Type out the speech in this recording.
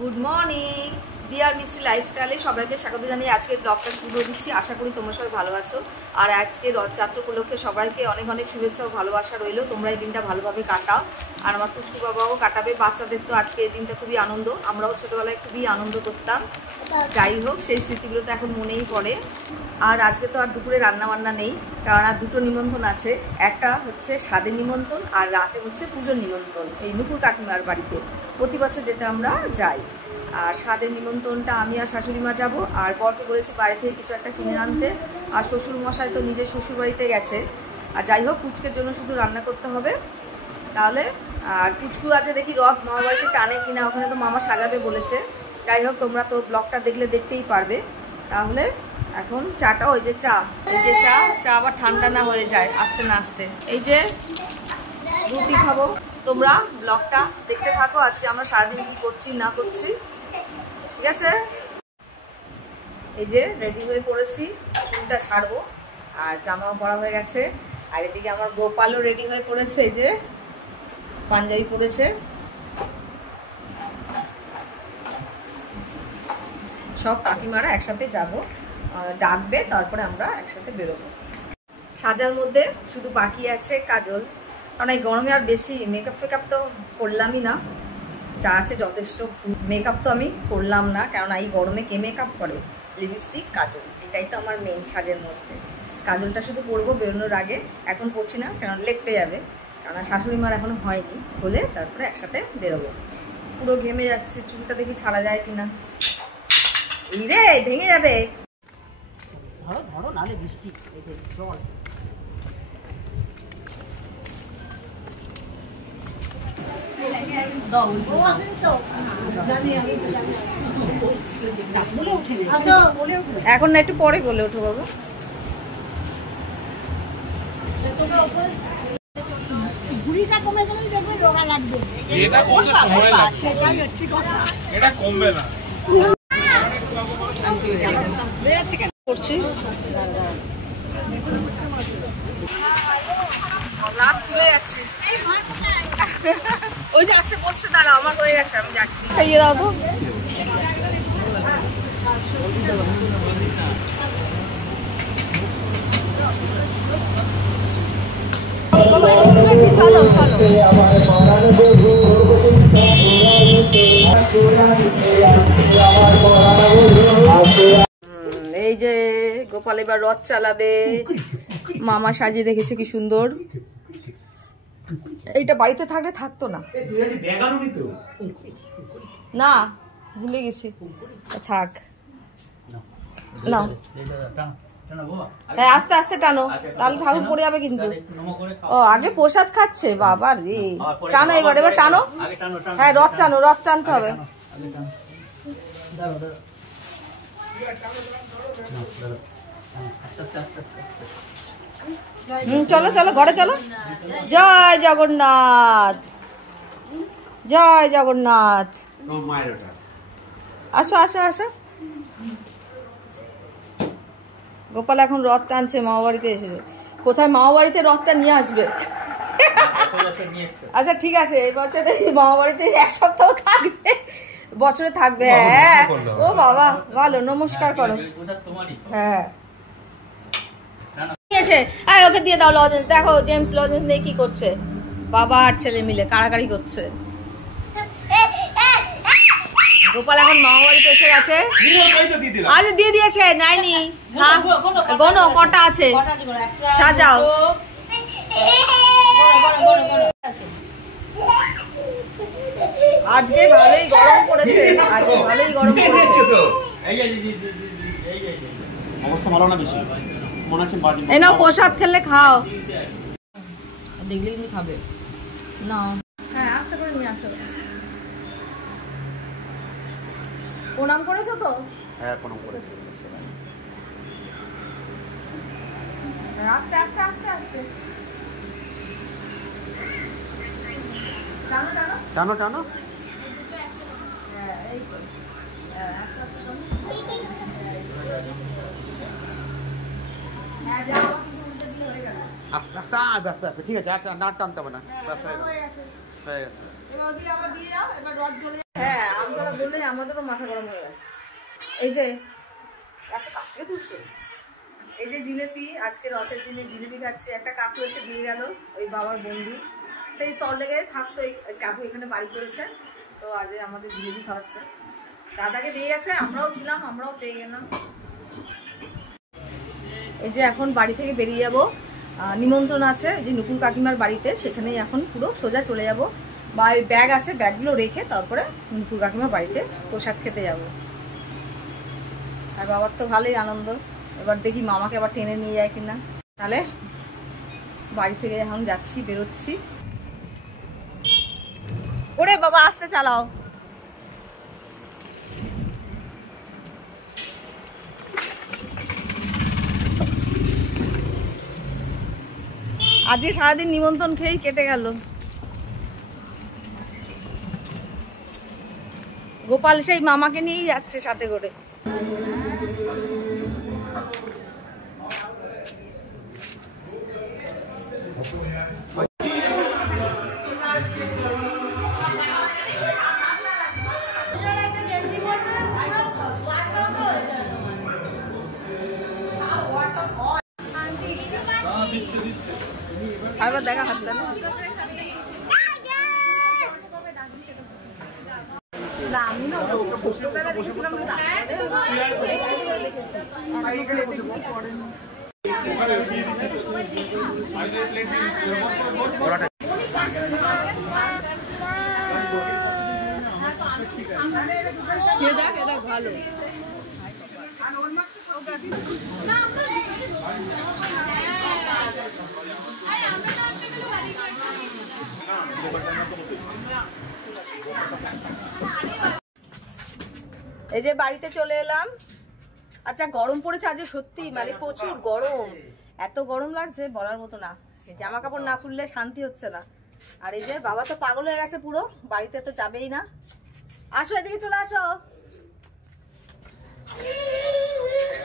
Good morning deer মিষ্টি লাইফস্টাইলে সবাইকে স্বাগত জানিয়ে আজকের ব্লগটা শুরু করে দিচ্ছি। আশা করি তোমরা সবাই ভালো আছো। আর আজকে রথযাত্রা উপলক্ষে সবাইকে অনেক অনেক শুভেচ্ছা ও ভালোবাসা রইলো। তোমরা এই দিনটা ভালোভাবে কাটাও, আর আমার পুচকু বাবাও কাটাবে। বাচ্চাদের তো আজকে এই দিনটা খুবই আনন্দ, আমরাও ছোটোবেলায় খুবই আনন্দ করতাম। যাই হোক, সেই স্মৃতিগুলো তো এখন মনেই পড়ে। আর আজকে তো আর দুপুরে রান্নাবান্না নেই, কারণ আর দুটো নিমন্ত্রণ আছে। একটা হচ্ছে স্বাদের নিমন্ত্রণ, আর রাতে হচ্ছে পুজোর নিমন্ত্রণ এই নুপুর কাকিমার বাড়িতে। প্রতি বছর যেটা আমরা যাই। আর স্বাদের নিমন্ত্রণটা আমি আর শাশুড়ি মা যাবো, আর বরকে বলেছি বাড়ি থেকে কিছু একটা কিনে আনতে। আর শ্বশুর মশাই তো নিজের শ্বশুর বাড়িতে গেছে। আর যাই হোক, পুচকের জন্য শুধু রান্না করতে হবে তাহলে। আর পুচকু আছে, দেখি রথ মামার বাড়িতে টানে কিনা, ওখানে তো মামা সাজাবে বলেছে। যাই হোক, তোমরা তো ব্লগটা দেখলে দেখতেই পারবে। তাহলে এখন চাটা, ওই যে চা, এই যে চা আবার ঠান্ডা না হয়ে যায় আস্তে না আস্তে। এই যে রুটি খাবো, তোমরা ব্লগটা দেখতে থাকো। আজকে আমরা সারাদিন কি করছি না করছি, ঠিক আছে? এই যে রেডি হয়ে পড়েছি, চুলটা ছাড়বো, আর জামাও পরা হয়ে গেছে। আর এদিকে আমার গোপালও রেডি হয়ে পড়েছে, এই যে পাঞ্জাবি পরেছে। সব কাকিমারা একসাথে যাব, ডাকবে, তারপরে আমরা একসাথে বেরোবো। সাজার মধ্যে শুধু বাকি আছে কাজল, কারণ এই গরমে আর বেশি মেকআপ ফেকআপ তো করলামই না, যা আছে যথেষ্ট। মেকআপ তো আমি করলাম না, কারণ এই গরমে কে মেকআপ করে? লিপস্টিক, কাজল, এটাই তো আমার মেন সাজের মধ্যে। কাজলটা শুধু পরবো বেরোনোর আগে, এখন পড়ছি না, কারণ লেপটে যাবে। কারণ শাশুড়ি মার এখনো হয়নি, হলে তারপরে একসাথে বেরোবো। পুরো ঘেমে যাচ্ছে, চুলটা দেখি ছাড়া যায় কিনা। এই রে, ভেঙে যাবে। ধরো ধরো, নালে বৃষ্টি, এই যে জল। এখন না, একটু পরে বলে ওঠো বাবা। ঘুড়িটা কমে গেলেই দেখবে রোগা লাগবে। এটা কমতে সময় লাগছে, এটা কমবে না। করছি লাস্ট হয়ে যাচ্ছে, ওই যে আসছে বসছে, দাঁড়া, আমার হয়ে গেছে, আমি যাচ্ছি। খাইয়ে দাও তো। চলো চলো। এই যে গোপাল এবার রথ চালাবে, মামা সাজিয়ে রেখেছে কি সুন্দর। এইটা বাড়িতে থাকলে থাকতো না, না ভুলে গেছি, থাক না। হ্যাঁ, আস্তে আস্তে টানো, তাহলে ঠাকুর পড়ে যাবে কিন্তু। ও, আগে প্রসাদ খাচ্ছে, বাবা রে। টানো এবার, এবার টানো। হ্যাঁ, রথ টানো, রথ টানতে হবে। চলো চলো, ঘরে চলো। জয় জগন্নাথ, জয় জগন্নাথ। আসো আসো আসো। গোপাল এখন রথ টানছে, মামা বাড়িতে এসেছে। কোথায়? মামা বাড়িতে রথটা নিয়ে আসবে। আচ্ছা ঠিক আছে, এই বছরে মামা বাড়িতে এক সপ্তাহ থাকবে, বছরে থাকবে। হ্যাঁ, ও বাবা ভালো, নমস্কার করো। হ্যাঁ, ওকে দিয়ে দাও লজেন্স। দেখো জেমস লজেন্স নিয়ে কি করছে, বাবা আর ছেলে মিলে কাড়াকাড়ি করছে। গোপাল এখন মামা বাড়িতে এসে গেছে। আচ্ছা দিয়ে দিয়েছে, নাইনি। গোনো কটা আছে, সাজাও। আজকে ভালোই গরম পড়েছে, আজকে ভালোই গরম পড়েছে। অবস্থা ভালো না বেশি, মনে হচ্ছে বাজি। এই নাও প্রসাদ, খেলে খাও। দেখলে কিন্তু খাবে না। হ্যাঁ, আস্তে করে নিয়ে আসো। প্রণাম করেছো তো? হ্যাঁ, প্রণাম করেছি। আস্তে আস্তে আস্তে আস্তে টানো টানো টানো টানো। এই তো হ্যাঁ, যাও, কিন্তু উল্টে দিয়ে হয়ে গেল। আস্তে আস্তে আস্তে আস্তে, ঠিক আছে। আচ্ছা, না টানতে হবে না, হয়ে গেছে। হয়ে গেছে। এবার দিয়ে আবার দিয়ে যাও, এবার রথ জ্বলে। হ্যাঁ, আমতলা বললে আমাদেরও মাথা গরম হয়ে গেছে। এই যে একটা কাছ থেকে তুলছে, এই যে জিলেপি, আজকে রথের দিনে জিলেপি খাচ্ছে। একটা কাকু এসে দিয়ে গেল, ওই বাবার বন্ধু, সেই সল্টলেকে থাকতো, এই কাকু এখানে বাড়ি করেছে, তো আজ আমাদের জিলেপি খাওয়াচ্ছে। দাদাকে দিয়ে গেছে, আমরাও ছিলাম, আমরাও পেয়ে গেলাম। এই যে এখন বাড়ি থেকে বেরিয়ে যাব, নিমন্ত্রণ আছে যে নুপুর কাকিমার বাড়িতে, সেখানেই এখন পুরো সোজা চলে যাব। বা ওই ব্যাগ আছে, ব্যাগগুলো রেখে তারপরে নুপুর কাকিমার বাড়িতে প্রসাদ খেতে যাব। আর বাবার তো ভালোই আনন্দ, এবার দেখি মামাকে আবার টেনে নিয়ে যায় কিনা। তাহলে বাড়ি থেকে এখন যাচ্ছি, বেরোচ্ছি। ওরে বাবা আস্তে চালাও। আজকে সারাদিন নিমন্ত্রণ খেয়েই কেটে গেল। গোপাল সেই মামাকে নিয়েই যাচ্ছে সাথে করে। আরেকবার দেখা হাত দেন। না আমি না ছোটবেলা দেখেছিলাম না। এটা ভালো। এই যে বাড়িতে চলে এলাম। আচ্ছা গরম পড়েছে আজ সত্যি, মানে প্রচুর গরম, এত গরম লাগছে বলার মতো না। জামা কাপড় না খুললে শান্তি হচ্ছে না। আর এই যে বাবা তো পাগল হয়ে গেছে পুরো, বাড়িতে তো যাবেই না। আসো এদিকে চলে আসো।